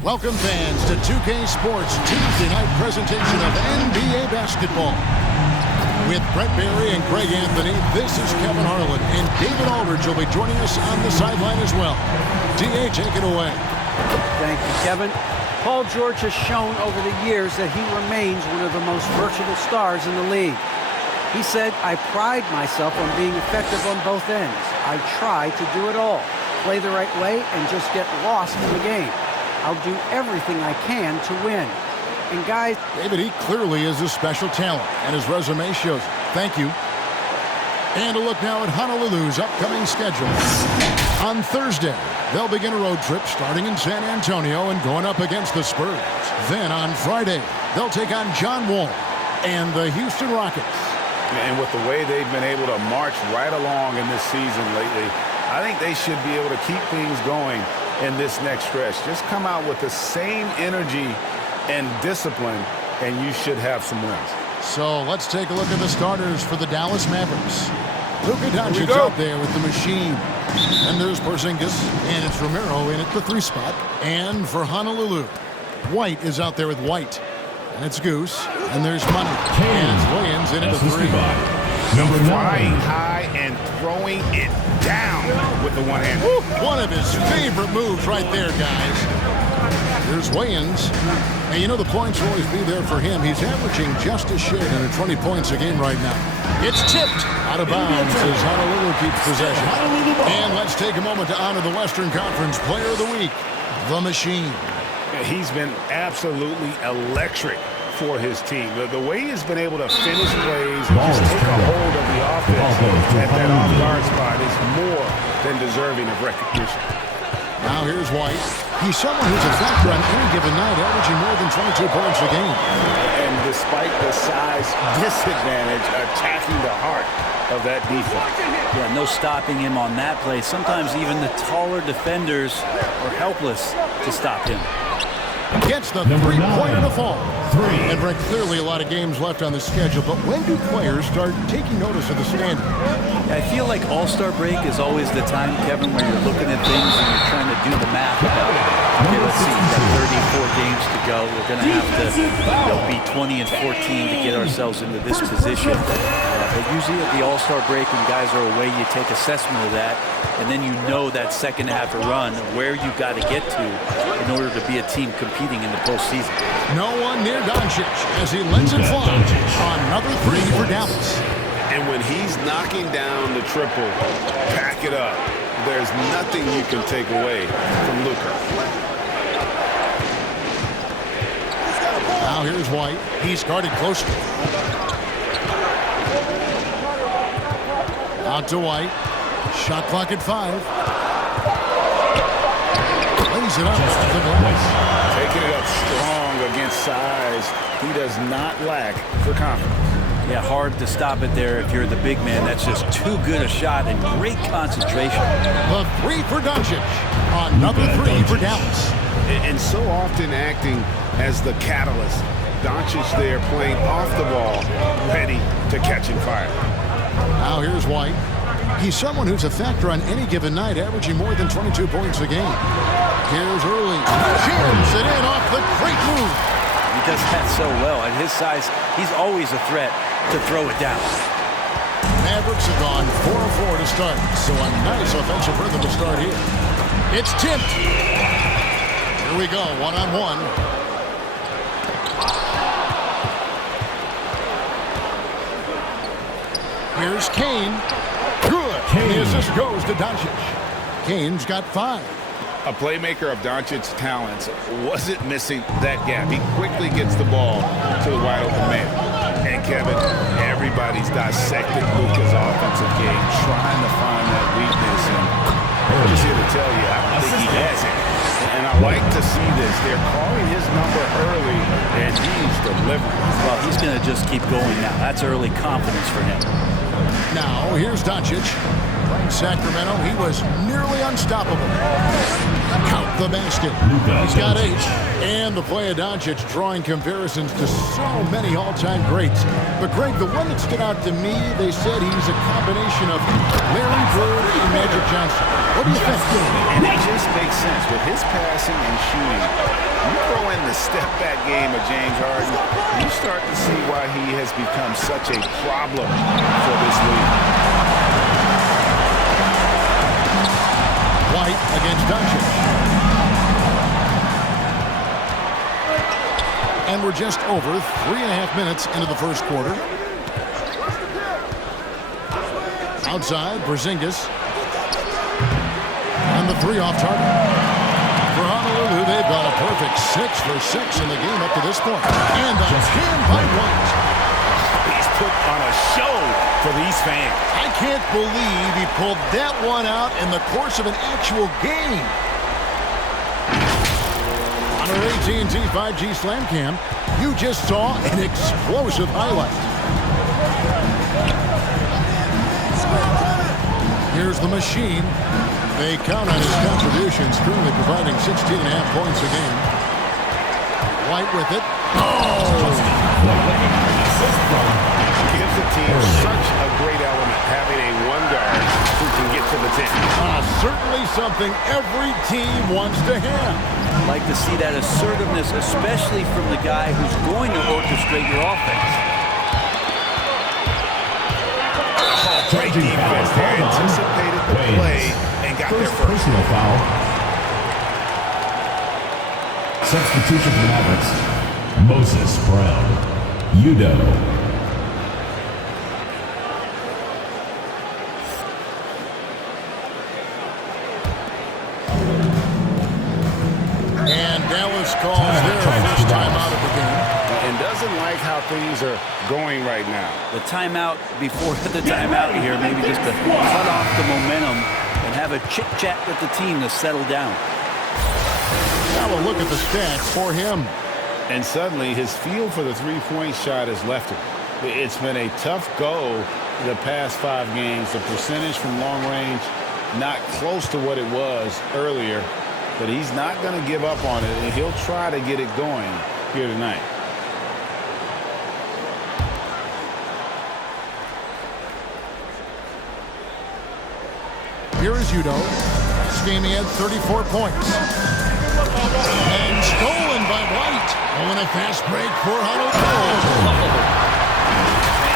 Welcome fans to 2K Sports Tuesday night presentation of NBA basketball. With Brett Barry and Greg Anthony, this is Kevin Harlan, and David Aldridge will be joining us on the sideline as well. DA, take it away. Thank you, Kevin. Paul George has shown over the years that he remains one of the most versatile stars in the league. He said, "I pride myself on being effective on both ends. I try to do it all, play the right way, and just get lost in the game. I'll do everything I can to win." And guys, David, he clearly is a special talent, and his resume shows it. Thank you. And a look now at Honolulu's upcoming schedule. On Thursday, they'll begin a road trip starting in San Antonio and going up against the Spurs. Then on Friday, they'll take on John Wall and the Houston Rockets. And with the way they've been able to march right along in this season lately, I think they should be able to keep things going in this next stretch. Just come out with the same energy and discipline, and you should have some wins. So let's take a look at the starters for the Dallas Mavericks. Luka Doncic out there with the machine. And there's Porzingis, and it's Romero in at the 3 spot. And for Honolulu, White is out there with White. And it's Goose, and there's Money. And it's Williams in at the 3. Flying high and throwing it down with the one hand. One of his favorite moves right there, guys. Here's Williams. And you know the points will always be there for him. He's averaging just a shade under 20 points a game right now. It's tipped out of bounds as Honolulu keeps possession. And let's take a moment to honor the Western Conference Player of the Week, the Machine. He's been absolutely electric for his team. The way he's been able to finish plays and just take a hold of the offense at that off-guard spot is more than deserving of recognition. Now here's White. He's someone who's a factor on any given night, averaging more than 22 points a game. And despite the size disadvantage, attacking the heart of that defense. Yeah, no stopping him on that play. Sometimes even the taller defenders are helpless to stop him. Gets the three-pointer to fall. And Brett, clearly a lot of games left on the schedule, but when do players start taking notice of the standard? I feel like All-Star break is always the time, Kevin, where you're looking at things and you're trying to do the math about it. Okay, let's see, we've got 34 games to go. We're going to have to be 20 and 14 to get ourselves into this position. But usually at the All-Star break, when guys are away, you take assessment of that, and then you know that second half of run, where you got to get to in order to be a team competing in the postseason. No one near Doncic as he lets it fly on another 3 for Dallas. And when he's knocking down the triple, pack it up. There's nothing you can take away from Luka. Now here's White. He's guarded closely. Out to White. Shot clock at 5. Lays it up to the glass. Taking it up strong against size. He does not lack for confidence. Yeah, hard to stop it there if you're the big man. That's just too good a shot and great concentration. The 3 for Doncic. Another 3 for Dallas. And so often acting as the catalyst. Doncic there playing off the ball, ready to catching fire. Now here's White. He's someone who's a factor on any given night, averaging more than 22 points a game. Here's Early. Jams it in off the great move. He does that so well. At his size, he's always a threat to throw it down. Mavericks have gone 4-4 to start, so a nice offensive rhythm to start here. It's tipped. Here we go, one-on-one. Here's Kane. Good. The assist goes to Doncic. Kane's got 5. A playmaker of Doncic's talents wasn't missing that gap. He quickly gets the ball to the wide open man. And Kevin, everybody's dissected Luka's offensive game, trying to find that weakness. And I'm just here to tell you, I don't think he has it. And I like to see this. They're calling his number early, and he's delivering. Well, he's going to just keep going now. That's early confidence for him. Now, here's Doncic. Playing Sacramento, he was nearly unstoppable. Count the basket. He's got 8. And the play of Doncic drawing comparisons to so many all-time greats. But, Greg, the one that stood out to me, they said he's a combination of Larry Bird and Magic Johnson. What do you think? And it just makes sense with his passing and shooting. You throw in the step-back game of James Harden, you start to see why he has become such a problem for this league. White against Doncic. And we're just over 3.5 minutes into the first quarter. Outside, Porzingis. And the 3 off target. For Honolulu, they've got a perfect 6 for 6 in the game up to this point. And the hand by White. He's put on a show for these fans. I can't believe he pulled that one out in the course of an actual game. On our AT&T 5G Slam Cam, you just saw an explosive highlight. Here's the machine. They count on his contributions, currently providing 16.5 points a game. White with it. Gives the team such a great element having a one guard who can get to the 10. Certainly something every team wants to have. I'd like to see that assertiveness, especially from the guy who's going to orchestrate your offense. Great defense. They anticipated the play and got there first. Personal foul. Substitution for Mavericks. Moses Brown. Udo. And Dallas calls their first timeout of the game. And doesn't like how things are going right now. The timeout before the timeout here, maybe just to cut off the momentum and have a chit-chat with the team to settle down. Now a look at the stats for him. And suddenly his feel for the three-point shot has left him. It's been a tough go the past 5 games. The percentage from long range not close to what it was earlier, but he's not going to give up on it, and he'll try to get it going here tonight. Here is Udo. This game he had 34 points. And stolen by White. Oh, and a fast break for Honolulu.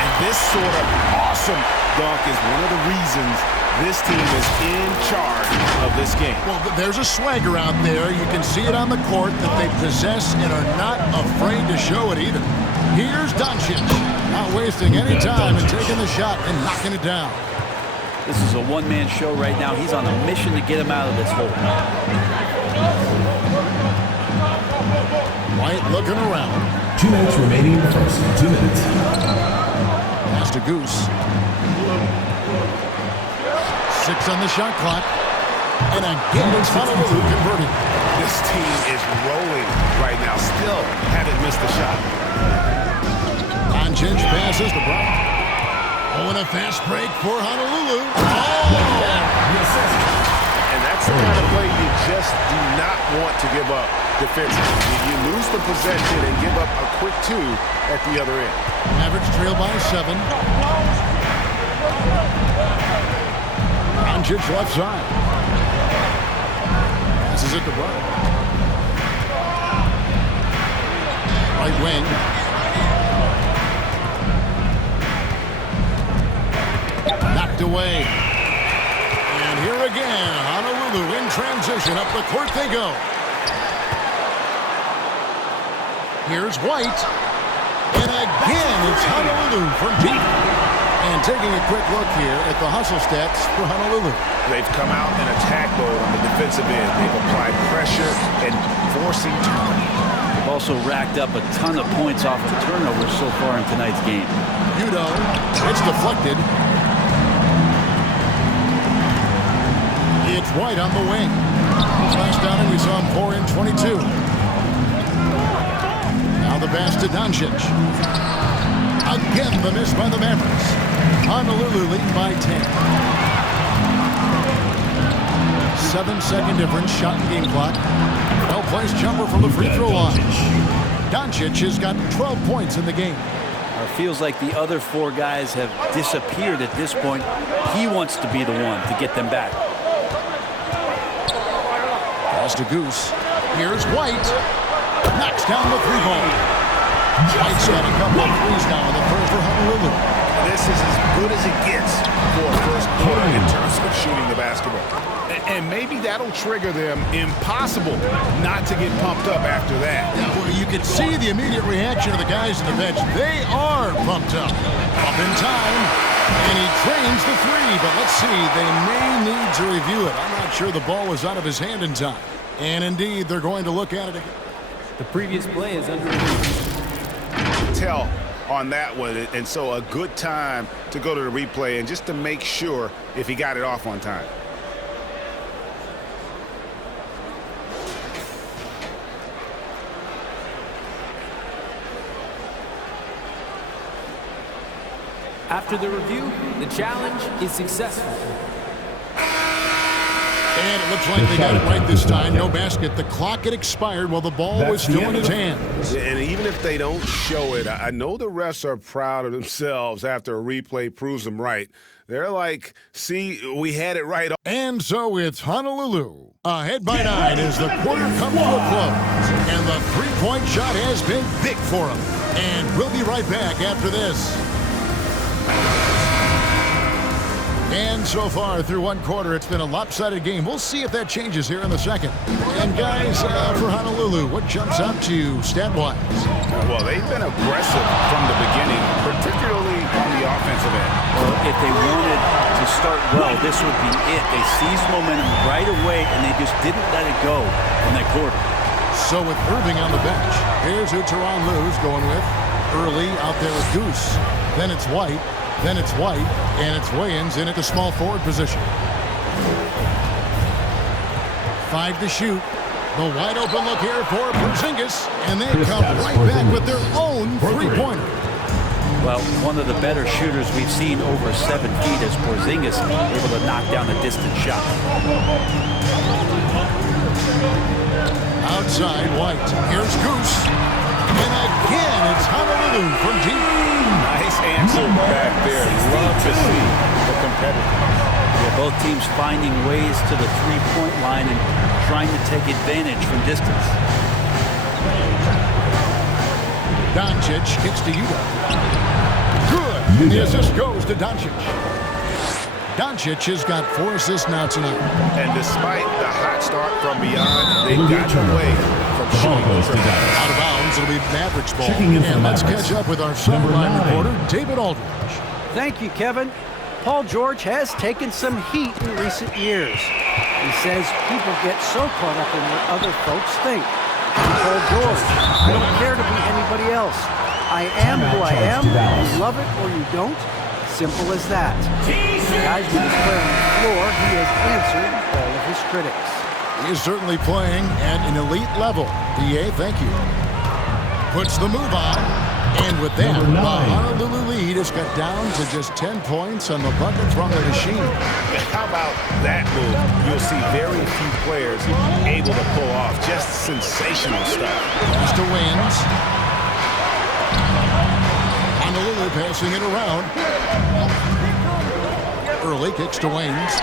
And this sort of awesome dunk is one of the reasons this team is in charge of this game. Well, there's a swagger out there. You can see it on the court that they possess and are not afraid to show it either. Here's Doncic. Not wasting any time and taking the shot and knocking it down. This is a one-man show right now. He's on a mission to get him out of this hole. White looking around. 2 minutes remaining in the first. 2 minutes. Pass to Goose. 6 on the shot clock. And again, it's Honolulu converting. This team is rolling right now. Still haven't missed a shot. Doncic passes to Brown. Oh, and a fast break for Honolulu. Oh! And that's the kind of play you just do not want to give up defensively. You lose the possession and give up a quick 2 at the other end. Mavericks trail by 7. Doncic left side. Passes it to Brown. Right wing. Knocked away. And here again, Honolulu in transition. Up the court they go. Here's White. And again, it's Honolulu from deep. And taking a quick look here at the hustle stats for Honolulu. They've come out in attack mode on the defensive end. They've applied pressure and forcing turnovers. They've also racked up a ton of points off of turnovers so far in tonight's game. Udo, it's deflected. It's White on the wing. Last outing we saw him pour in 22. Now the pass to Doncic. Again the miss by the Mavericks. Honolulu lead by 10. 7-second difference, shot and game clock. Well-placed jumper from the free throw line. Doncic has got 12 points in the game. It feels like the other four guys have disappeared at this point. He wants to be the one to get them back. Pass to Goose. Here's White. Knocks down the three ball. White's got a couple of threes now in the third for Honolulu. This is as good as it gets for a first quarter in terms of shooting the basketball. And maybe that'll trigger them. Impossible not to get pumped up after that. Yeah, well, you can see the immediate reaction of the guys in the bench. They are pumped up. Up in time. And he trains the three. But let's see, they may need to review it. I'm not sure the ball was out of his hand in time. And indeed, they're going to look at it again. The previous play is under Tell on that one, and so a good time to go to the replay and just to make sure if he got it off on time. After the review, the challenge is successful. And it looks like they got it right this time. No basket. The clock had expired while the ball was still in his hands. And even if they don't show it, I know the refs are proud of themselves after a replay proves them right. They're like, see, we had it right. And so it's Honolulu ahead by 9 as the quarter comes to a close. And the three-point shot has been big for them. And we'll be right back after this. And so far, through one quarter, it's been a lopsided game. We'll see if that changes here in the second. And guys, for Honolulu, what jumps out to you stat-wise? Well, they've been aggressive from the beginning, particularly on the offensive end. Well, if they wanted to start well, this would be it. They seized momentum right away, and they just didn't let it go in that quarter. So with Irving on the bench, here's who Teron Lue's going with. Early out there with Goose. Then it's White. Then it's White, and it's Wayans in at the small forward position. 5 to shoot. The wide open look here for Porzingis, and they come right back with their own three-pointer. Well, one of the better shooters we've seen over 7 feet is Porzingis, able to knock down a distant shot. Outside, White. Here's Goose. And again, it's Honolulu from deep. Nice answer back there. Love to see the competitor. Yeah, both teams finding ways to the three-point line and trying to take advantage from distance. Doncic kicks to Yuta. Good. And the assist goes to Doncic. Doncic has got 4 assists now tonight. And despite the hot start from beyond, they've gotten away from shooting. Out of bounds, it'll be Mavericks ball. And let's catch up with our sideline reporter, David Aldridge. Thank you, Kevin. Paul George has taken some heat in recent years. He says people get so caught up in what other folks think. I'm Paul George. I don't care to be anybody else. I am who I am. You love it or you don't. Simple as that. Guys, when he's playing on the floor, he has answered all of his critics. He is certainly playing at an elite level. DA, thank you. Puts the move on. And with that, the Honolulu lead is cut down to just 10 points on the bucket from the machine. How about that move? You'll see very few players able to pull off just sensational stuff. Mr. Wins. Honolulu passing it around. Early kicks to Waynes.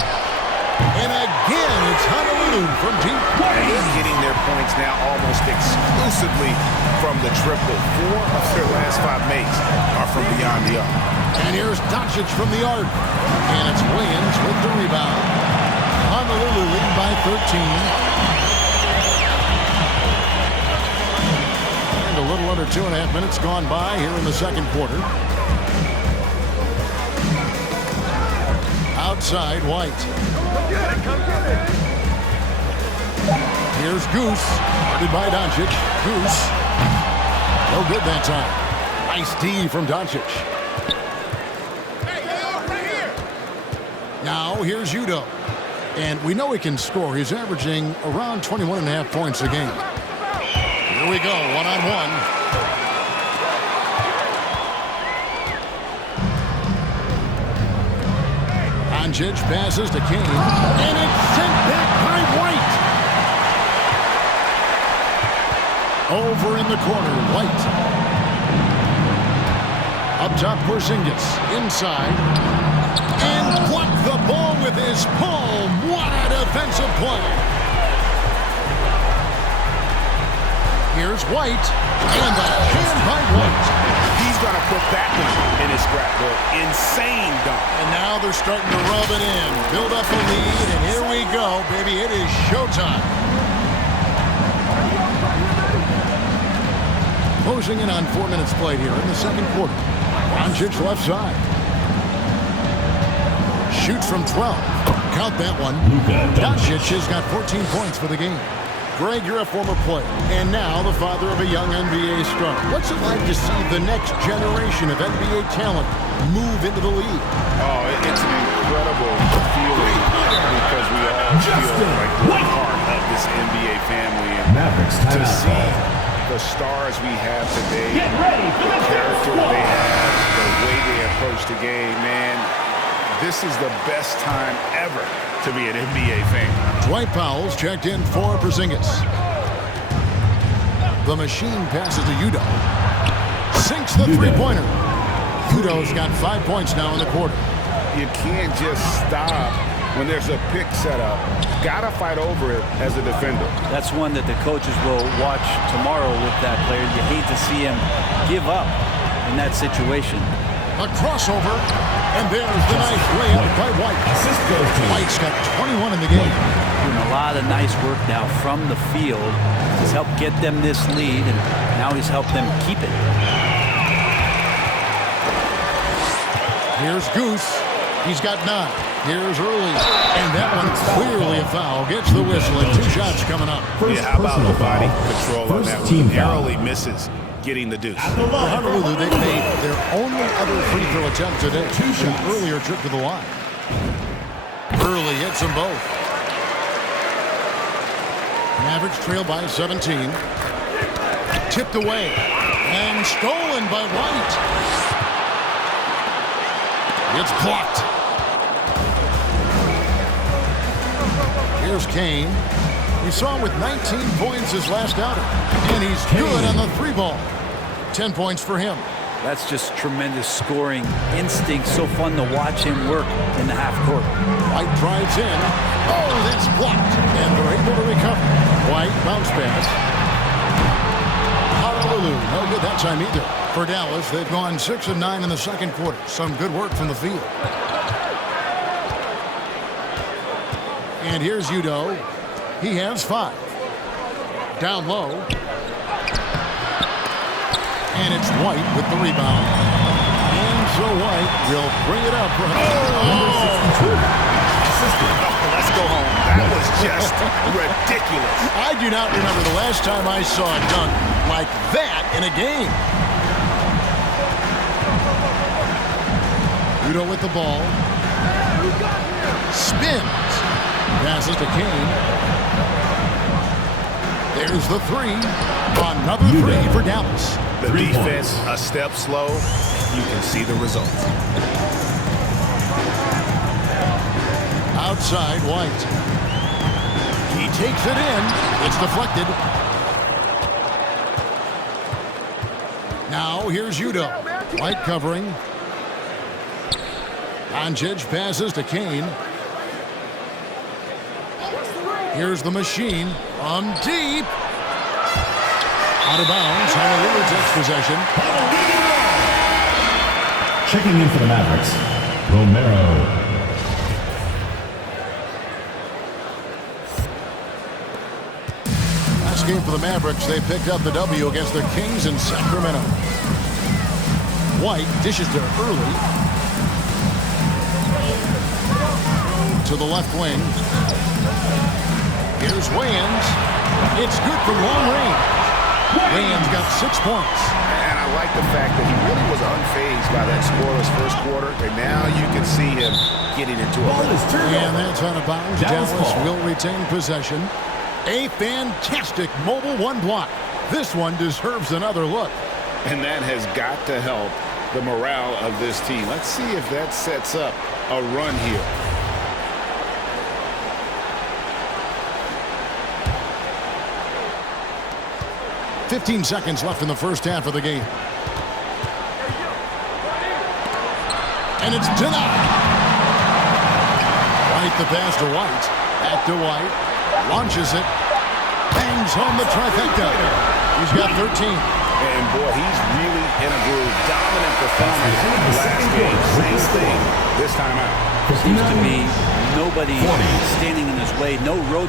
And again, it's Honolulu from deep. They're getting their points now almost exclusively from the triple. 4 of their last 5 makes are from beyond the arc. And here's Doncic from the arc. And it's Waynes with the rebound. Honolulu leading by 13. A little under 2.5 minutes gone by here in the second quarter. Outside, White. Come get it. Here's Goose. Guarded by Doncic. Goose. No good that time. Nice D from Doncic. Now here's Udo. And we know he can score. He's averaging around 21.5 points a game. Here we go, one-on-one. Doncic passes to Kane, and it's sent back by White. Over in the corner, White. Up top, Porzingis. Inside. And blocked the ball with his palm. What a defensive play. Here's White. And the hand by White. He's going to put that one in his scrapbook. Insane dunk. And now they're starting to rub it in. Build up a lead, and here we go, baby. It is showtime. Closing in on 4 minutes played here in the second quarter. Doncic left side. Shoots from 12. Count that one. Doncic has got 14 points for the game. Greg, you're a former player, and now the father of a young NBA star. What's it like to see the next generation of NBA talent move into the league? Oh, it's an incredible feeling because we all feel like we're part of this NBA family. And Mavericks to timeout. see the stars we have today, the character they have, the way they approach the game, man, this is the best time ever to be an NBA fan. Dwight Powell's checked in for Porzingis. The machine passes to Udo. Sinks the three-pointer. Udo's got 5 points now in the quarter. You can't just stop when there's a pick set up. Gotta fight over it as a defender. That's one that the coaches will watch tomorrow with that player. You hate to see him give up in that situation. A crossover, and there's the nice layup by White. Assist goes to White's got 21 in the game. Doing a lot of nice work now from the field. He's helped get them this lead, and now he's helped them keep it. Here's Goose. He's got 9. Here's Early. And that one clearly a foul. Gets the whistle, and 2 shots coming up. Yeah, how about the body control on that one? Narrowly misses getting the deuce. For Honolulu, they made their only other free throw attempt today. An earlier trip to the line. Early hits them both. Mavericks trail by 17. Tipped away. And stolen by White. It's blocked. Here's Kane. We saw him with 19 points his last outing. And he's good on the 3-ball. 10 points for him. That's just tremendous scoring instinct. So fun to watch him work in the half court. White drives in. Oh, that's blocked. And they're able to recover. White bounce pass. Honolulu, no good that time either. For Dallas, they've gone 6 of 9 in the second quarter. Some good work from the field. And here's Udo. He has 5. Down low. And it's White with the rebound. And so White will bring it up. Let's go home. That was just ridiculous. I do not remember the last time I saw a dunk like that in a game. Udo with the ball. Spins. Passes to Kane. There's the 3. Another 3 for Dallas. The defense a step slow. You can see the result. Outside, White. He takes it in. It's deflected. Now here's Udo. White covering. Doncic passes to Kane. Here's the machine. Deep. Out of bounds. Honolulu takes possession. Checking in for the Mavericks, Romero. Last game for the Mavericks, they picked up the W against the Kings in Sacramento. White dishes to Early. To the left wing. Here's Wayans. It's good from long range. Wayans got 6 points. And I like the fact that he really was unfazed by that scoreless first quarter. And now you can see him getting into a rhythm. And that's out of bounds. Dallas will retain possession. A fantastic mobile 1 block. This one deserves another look. And that has got to help the morale of this team. Let's see if that sets up a run here. 15 seconds left in the first half of the game. And it's denied. White the pass to White. Back to White. Launches it. Bangs home the trifecta. He's got 13. And, boy, he's really in a groove. Dominant performance in the last game. Same thing this time out. Seems to be nobody standing in his way. No road.